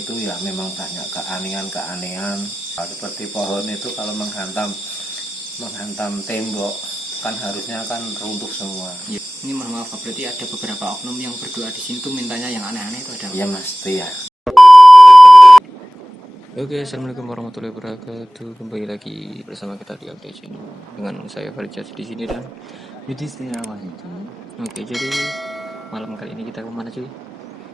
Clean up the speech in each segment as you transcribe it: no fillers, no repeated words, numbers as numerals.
itu ya memang banyak keanehan-keanehan. Seperti pohon itu kalau menghantam tembok kan harusnya kan runtuh semua. Ya. Ini mohon maaf, berarti ada beberapa oknum yang berdoa di sini tuh mintanya yang aneh-aneh itu ada? Ya mesti ya. Oke, assalamualaikum warahmatullahi wabarakatuh. Kembali lagi bersama kita di update channel dengan saya Farid di sini dan Yudhistira Wahyudi. oke, jadi malam kali ini kita kemana cuy?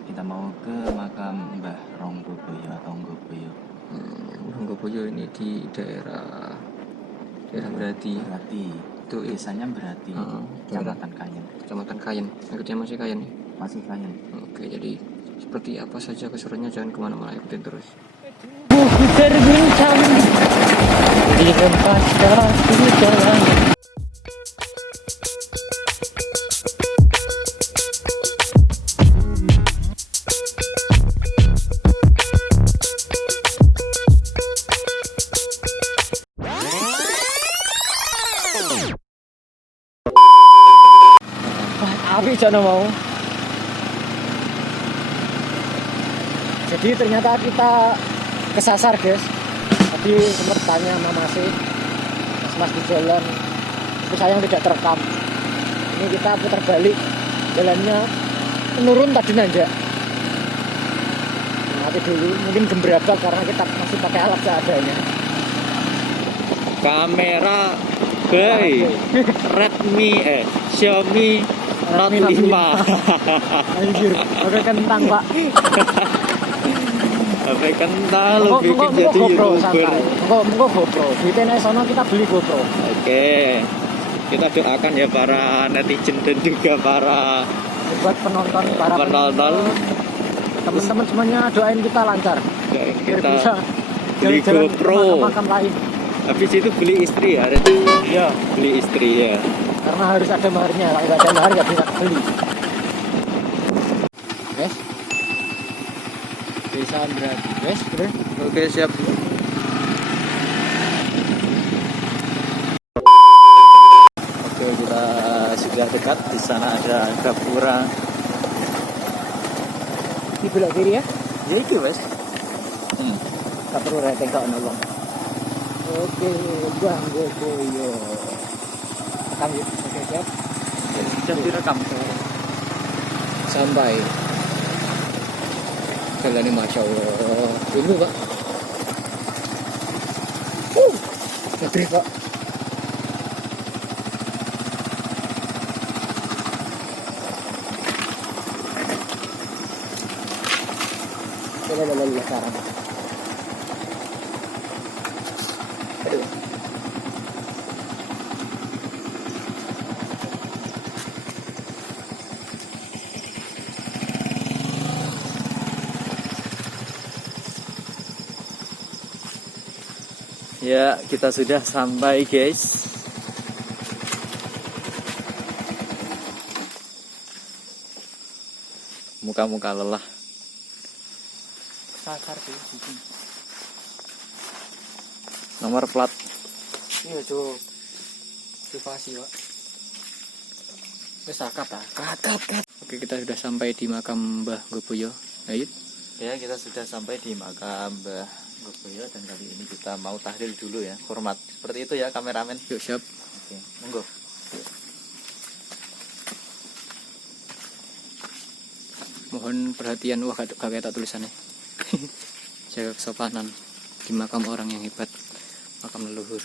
Kita mau ke makam Mbah Ronggoboyo atau Nggoboyo. Ronggoboyo ini di daerah berarti Itu desanya berarti Kecamatan Kayen. Kecamatan Kayen. Angkatnya masih Kayen ya? Masih Kayen. Oke, jadi seperti apa saja keseruannya, jangan kemana-mana, ikutin terus. Buku terbincang di tempat kaki jalan. Api jangan mau. Jadi ternyata kita kesasar guys. Tadi sempat tanya sama mas di jalan, tapi sayang tidak terekam. Ini kita putar balik, jalannya menurun tadi nanjak. Nanti dulu mungkin gembrabak karena kita masih pakai alat seadanya. Kamera by Redmi Xiaomi Note 5. Anjir, pakai kentang pak. HP kental lo bikin jadi YouTuber. Monggo GoPro. Di TNS sono kita beli GoPro. Oke. Kita doakan ya para netizen dan juga para Buat penonton, para penonton. teman-teman semuanya doain kita lancar. Doain Biar kita bisa beli jalan-jalan GoPro. ke makam lain. Habis itu beli istri ya. Iya. Beli istri ya. Karena harus ada maharnya. Kalau nggak ada mahar nggak bisa beli. Guys. Bisa berarti. Guys, bener. Oke, siap. Oke, kita sudah dekat. Di sana ada gapura. Di belok kiri ya. Ya itu, Mas. Tak perlu tengok nolong. Oke, Bang Goboyo. Rekam yuk. Oke, siap. Sudah direkam. Sampai. Jalannya Masya Allah. Tunggu pak. Ngedrift pak. Lalu sekarang. Aduh. Ya, kita sudah sampai, guys. Muka-muka lelah. Sasar sih. Nomor plat. Iya cuy. Privasi pak. Wes kat. Oke, kita sudah sampai di makam Mbah Goboyo. Ayo. Ya, kita sudah sampai di makam Mbah Goboyo dan kali ini kita mau tahlil dulu ya, hormat. Seperti itu ya kameramen. Yuk, siap. Oke, monggo. Mohon perhatian, wah gak kayak tak tulisannya. Jaga kesopanan di makam orang yang hebat, makam leluhur.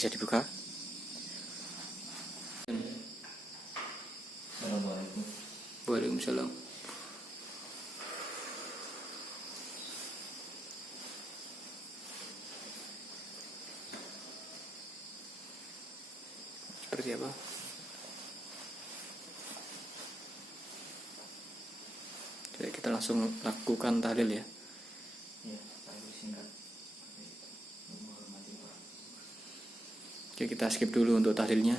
Bisa dibuka? Assalamualaikum. Waalaikumsalam. Seperti apa? Jadi kita langsung lakukan tahlil ya. Ya, tahlil sini. singkat. Menghormati orang. Oke, kita skip dulu untuk tahlilnya.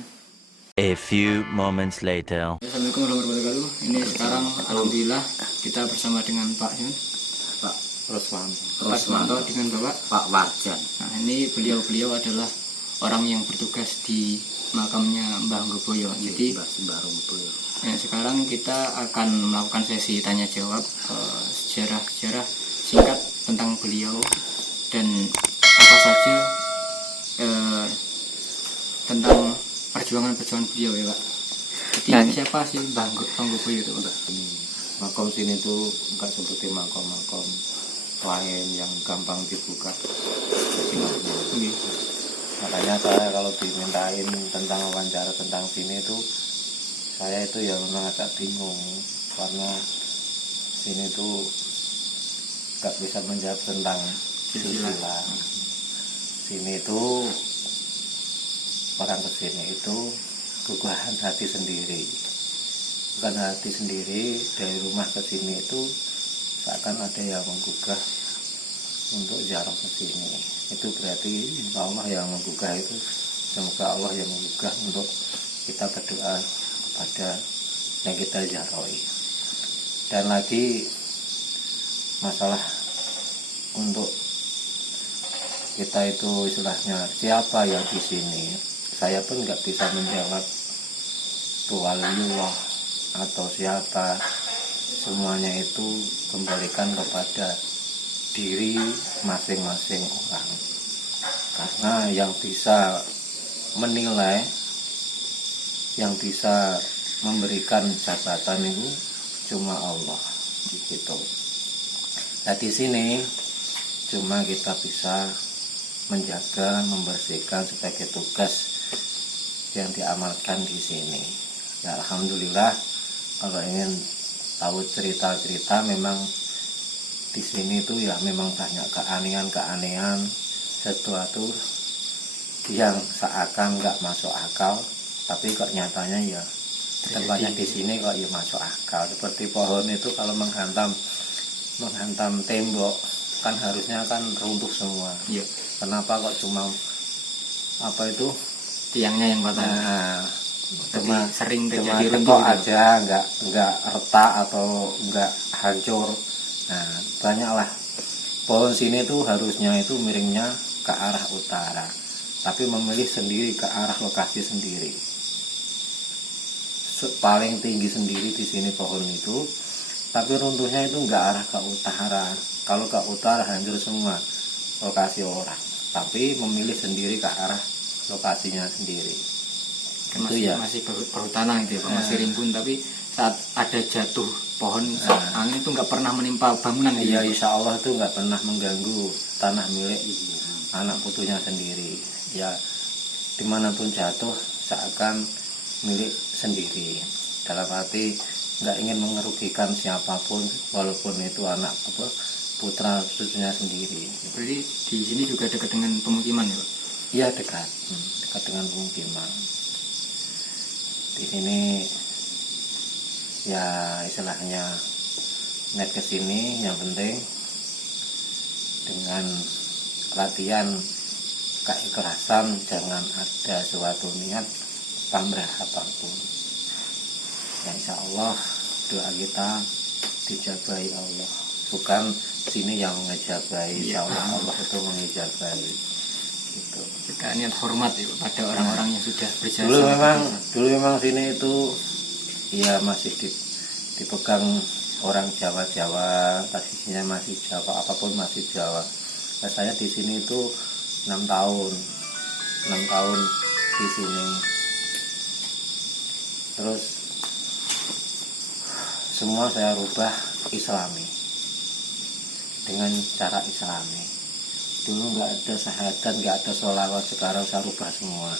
A few moments later. Assalamualaikum warahmatullahi wabarakatuh. Ini sekarang alhamdulillah kita bersama dengan Pak Pak Roswanto. Roswanto dengan Bapak Pak Warjan. Nah, ini beliau adalah orang yang bertugas di makamnya Mbah Nggoboyo. Jadi sekarang kita akan melakukan sesi tanya jawab sejarah singkat tentang beliau dan apa saja tentang perjuangan beliau ya Pak. Jadi siapa sih Mbah Nggoboyo itu Pak? Makom sini tuh enggak seperti makom-makom lain yang gampang dibuka sifatnya. Makanya saya kalau dimintain tentang wawancara tentang sini itu saya itu ya memang agak bingung karena sini tuh nggak bisa menjawab tentang silsilah. Sini itu orang kesini itu gugahan hati sendiri, bukan hati sendiri. Dari rumah ke sini itu seakan ada yang menggugah untuk ziarah ke sini. Itu berarti insya Allah yang menggugah itu, semoga Allah yang menggugah untuk kita berdoa kepada yang kita ziarahi. Dan lagi masalah untuk kita itu istilahnya siapa yang di sini, saya pun nggak bisa menjawab itu waliullah atau siapa. Semuanya itu kembalikan kepada diri masing-masing orang, karena yang bisa menilai, yang bisa memberikan jabatan itu cuma Allah gitu. Nah di sini cuma kita bisa menjaga, membersihkan sebagai tugas yang diamalkan di sini. Ya alhamdulillah, kalau ingin tahu cerita-cerita memang di sini tuh ya memang banyak keanehan sesuatu yang seakan nggak masuk akal, tapi kok nyatanya ya tempatnya di sini kok ya masuk akal. Seperti pohon itu kalau menghantam tembok kan harusnya kan runtuh semua. Iya. Kenapa kok cuma apa itu tiangnya yang patah? Nah, cuma sering cuma terjadi tekok aja, nggak retak atau nggak hancur. Nah banyaklah pohon sini tuh harusnya itu miringnya ke arah utara, tapi memilih sendiri ke arah lokasi sendiri. Paling tinggi sendiri di sini pohon itu, tapi runtuhnya itu nggak arah ke utara. Kalau ke utara hancur semua lokasi orang, tapi memilih sendiri ke arah lokasinya sendiri. Masih perhutanan gitu ya Pak, masih rimbun, tapi saat ada jatuh pohon angin itu nggak pernah menimpa bangunan gitu. Iya, insya Allah itu nggak pernah mengganggu tanah milik anak putunya sendiri. Ya dimanapun jatuh seakan milik sendiri. Dalam arti nggak ingin mengerugikan siapapun, walaupun itu anak putra putunya sendiri. Berarti di sini juga dekat dengan pemukiman ya Pak? Iya dekat dengan pemukiman. Di sini ya istilahnya net kesini yang penting dengan latihan keikhlasan, jangan ada suatu niat pamrih apapun. Ya insya Allah doa kita dijabai Allah, bukan sini yang mengejabai. Insya Allah Allah itu mengejabai. Gitu. Kita niat hormat ya pada orang-orang yang sudah berjasa. Dulu memang sini itu ya masih dipegang orang Jawa, tradisinya masih Jawa, apapun masih Jawa. Nah, saya di sini itu 6 tahun di sini. Terus semua saya rubah Islami dengan cara Islami. Dulu nggak ada syahadat, nggak ada sholawat, sekarang saya rubah semua.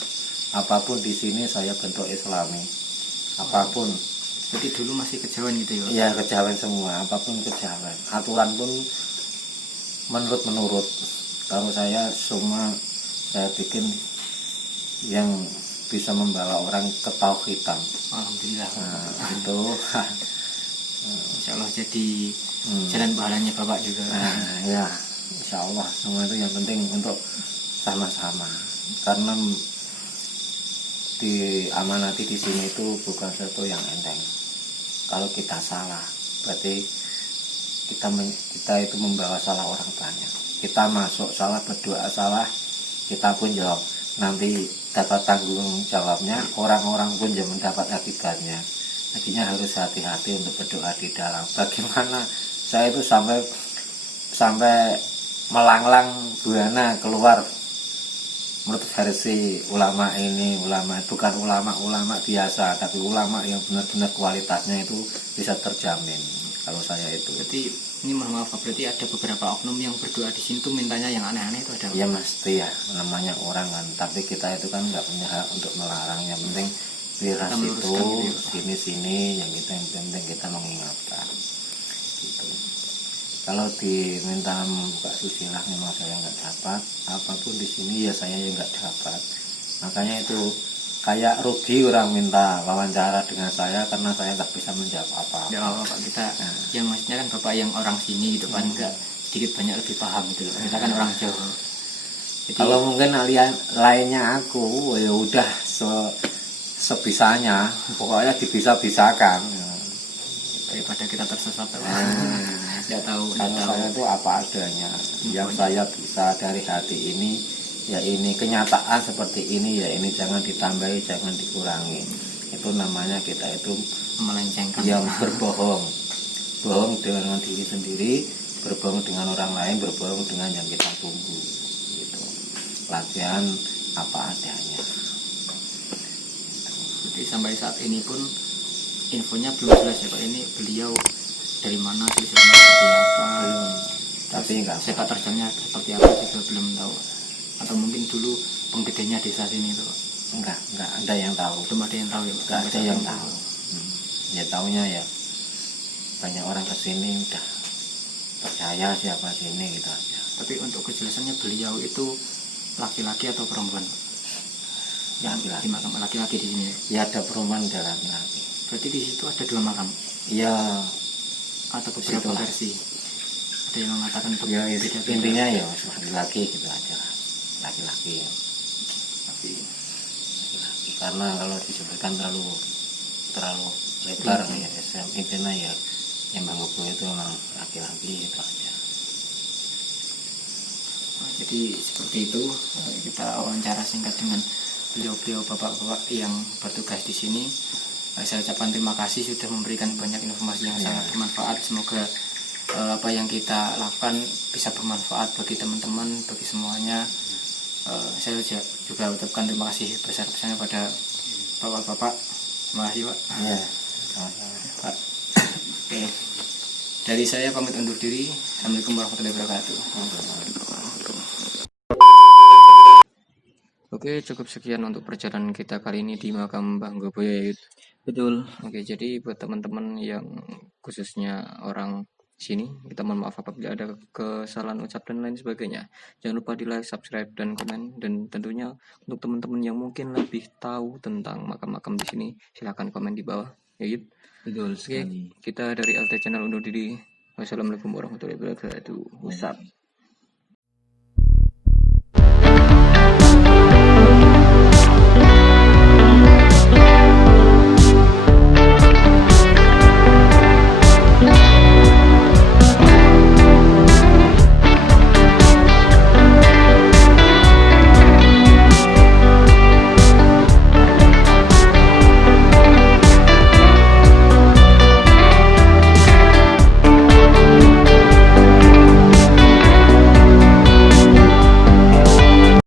Apapun di sini saya bentuk Islami. Apapun. Jadi dulu masih kejawen gitu ya? Iya kejawen semua, apapun kejawen. Aturan pun menurut. Kalau saya semua saya bikin yang bisa membawa orang ke tauhidan. Alhamdulillah. Nah, itu. Insya Allah jadi jalan pahalanya Bapak juga. Ya. insya Allah semua itu yang penting untuk sama-sama, karena diamanati di sini itu bukan sesuatu yang enteng. Kalau kita salah berarti kita itu membawa salah orang banyak. Kita masuk salah, berdoa salah, kita pun jawab, nanti dapat tanggung jawabnya, orang-orang pun yang mendapat akibatnya. Jadinya harus hati-hati untuk berdoa di dalam. Bagaimana saya itu sampai melanglang buana keluar menurut versi ulama ini, ulama bukan ulama biasa, tapi ulama yang benar-benar kualitasnya itu bisa terjamin. Kalau saya itu. Berarti ini mohon maaf, berarti ada beberapa oknum yang berdoa di sini tuh mintanya yang aneh-aneh itu ada? Ya mesti ya, namanya orang kan. Tapi kita itu kan nggak punya hak untuk melarang. Yang penting viras itu gitu ya, sini yang penting kita mengingatkan. Gitu. Kalau diminta Mbak Susila memang saya nggak dapat, apapun di sini ya saya yang nggak dapat. Makanya itu kayak rugi orang minta wawancara dengan saya karena saya nggak bisa menjawab apa. Ya Pak, kita yang maksudnya kan Bapak yang orang sini gitu kan, nggak sedikit banyak lebih paham gitu loh. Kita kan orang Jawa. Jadi, kalau mungkin lainnya aku ya udah sebisanya, pokoknya dibisa-bisakan. daripada kita tersesat nggak tahu. Karena saya itu apa adanya, yang saya bisa dari hati ini ya ini, kenyataan seperti ini ya ini, jangan ditambahi, jangan dikurangi. Itu namanya kita itu melencengkan, yang berbohong, bohong dengan diri sendiri, berbohong dengan orang lain, berbohong dengan yang kita tunggu. Gitu. Latihan apa adanya. Jadi sampai saat ini pun infonya belum jelas ya Pak, ini beliau dari mana, silsilahnya seperti apa, Tapi enggak sepak terjangnya seperti apa juga belum tahu. Atau mungkin dulu penggedenya desa sini itu Pak? enggak ada yang tahu. Belum ada yang tahu ya Pak? Enggak ada yang tahu. Ya taunya ya banyak orang kesini udah percaya siapa sini gitu aja. Tapi untuk kejelasannya beliau itu laki-laki atau perempuan? Laki-laki. Di makam laki-laki di sini. Ya ada perumahan ada laki-laki. Berarti di situ ada 2 makam Ya atau beberapa versi. Ada yang mengatakan ya beda-beda. intinya ya laki-laki gitu aja, laki-laki. Tapi Karena kalau disebutkan terlalu lebar ya, intinya ya yang Bang Gobo itu memang laki-laki gitu aja. jadi seperti itu, kita wawancara singkat dengan beliau-beliau bapak-bapak yang bertugas di sini. Saya ucapkan terima kasih sudah memberikan banyak informasi yang sangat bermanfaat. Semoga apa yang kita lakukan bisa bermanfaat bagi teman-teman, bagi semuanya. Saya juga ucapkan terima kasih besar-besarnya pada bapak-bapak. Terima kasih Pak. Ya. Pak. Oke. Dari saya pamit undur diri. Assalamualaikum warahmatullahi wabarakatuh. Oke, cukup sekian untuk perjalanan kita kali ini di makam Mbah Nggobo ya, Yud. Betul. Oke, jadi buat teman-teman yang khususnya orang sini, kita mohon maaf apabila ada kesalahan ucap dan lain sebagainya. Jangan lupa di like, subscribe, dan komen. Dan tentunya untuk teman-teman yang mungkin lebih tahu tentang makam-makam di sini, silakan komen di bawah ya, Yud. Betul Oke, kita dari LT Channel undur diri. Wassalamualaikum warahmatullahi wabarakatuh. Wasap.